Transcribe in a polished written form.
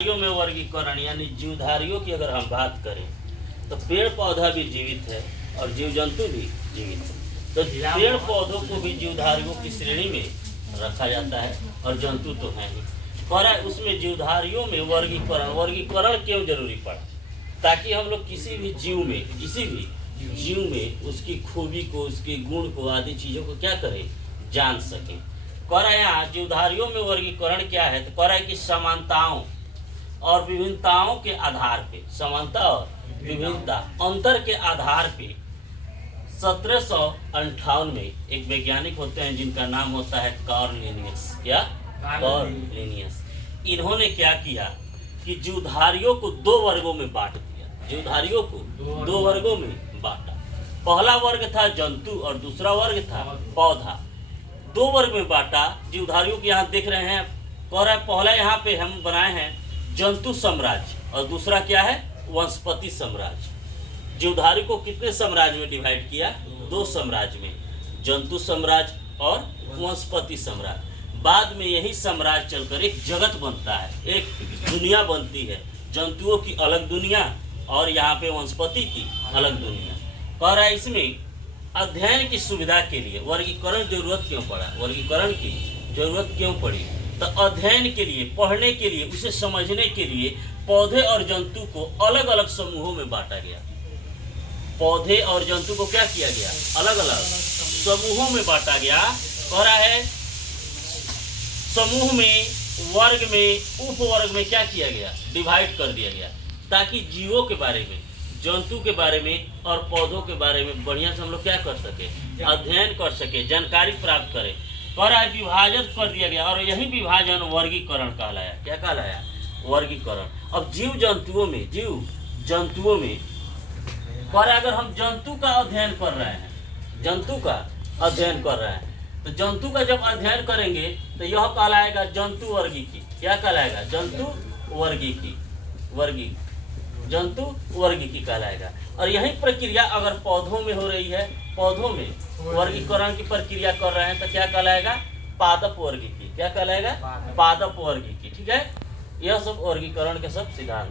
में वर्गीकरण यानी जीवधारियों की अगर हम बात करें तो पेड़ पौधा भी जीवित है और जीव जंतु भी जीवित है। तो पेड़ पौधों को भी जीवधारियों की श्रेणी में रखा जाता है और जंतु तो हैं ही। पर उसमें जीवधारियों में वर्गीकरण क्यों जरूरी पड़ा? ताकि हम लोग किसी भी जीव में उसकी खूबी को, उसके गुण को, आदि चीज़ों को क्या करें, जान सकें। कह यहाँ जीवधारियों में वर्गीकरण क्या है, तो कह रहा है कि समानताओं और विभिन्नताओं के आधार पे, समानता और विभिन्नता अंतर के आधार पे 1758 में एक वैज्ञानिक होते हैं जिनका नाम होता है कार्ल लिनियस। क्या? Karl Linnaeus. इन्होंने क्या किया कि जीवधारियों को दो वर्गों में बांट दिया। जीवधारियों को दो वर्गों में बांटा। पहला वर्ग था जंतु और दूसरा वर्ग था पौधा। दो वर्ग में बांटा। जीवधारियों की यहाँ देख रहे हैं, कह रहा है पहला यहाँ पे हम बनाए हैं जंतु साम्राज्य और दूसरा क्या है, वनस्पति साम्राज्य। जीवधारी को कितने साम्राज्य में डिवाइड किया? दो साम्राज्य में, जंतु साम्राज्य और वनस्पति साम्राज्य। बाद में यही साम्राज्य चलकर एक जगत बनता है, एक दुनिया बनती है। जंतुओं की अलग दुनिया और यहाँ पे वनस्पति की अलग दुनिया। कह रहा है इसमें अध्ययन की सुविधा के लिए वर्गीकरण जरूरत क्यों पड़ा? वर्गीकरण की जरूरत क्यों पड़ी? तो अध्ययन के लिए, पढ़ने के लिए, उसे समझने के लिए पौधे और जंतु को अलग अलग समूहों में बांटा गया। पौधे और जंतु को क्या किया गया? अलग अलग समूहों में बांटा गया। कह रहा है समूह में, वर्ग में, उपवर्ग में क्या किया गया? डिवाइड कर दिया गया, ताकि जीवों के बारे में, जंतु के बारे में और पौधों के बारे में बढ़िया से हम लोग क्या कर सके, अध्ययन कर सके, जानकारी प्राप्त करें। कह रहा है विभाजन कर दिया गया और यही विभाजन वर्गीकरण कहलाया। क्या कहलाया? वर्गीकरण। अब जीव जंतुओं में पर अगर हम जंतु का अध्ययन कर रहे हैं, तो जंतु का जब अध्ययन करेंगे तो यह कहलाएगा जंतु वर्गीकी। क्या कहलाएगा? जंतु वर्गीकी कहलाएगा। और यही प्रक्रिया अगर पौधों में हो रही है, पौधों में वर्गीकरण की प्रक्रिया कर रहे हैं, तो क्या कहलाएगा? पादप वर्गीकी। क्या कहलाएगा? पादप वर्गीकी। ठीक है, यह सब वर्गीकरण के सब सिद्धांत।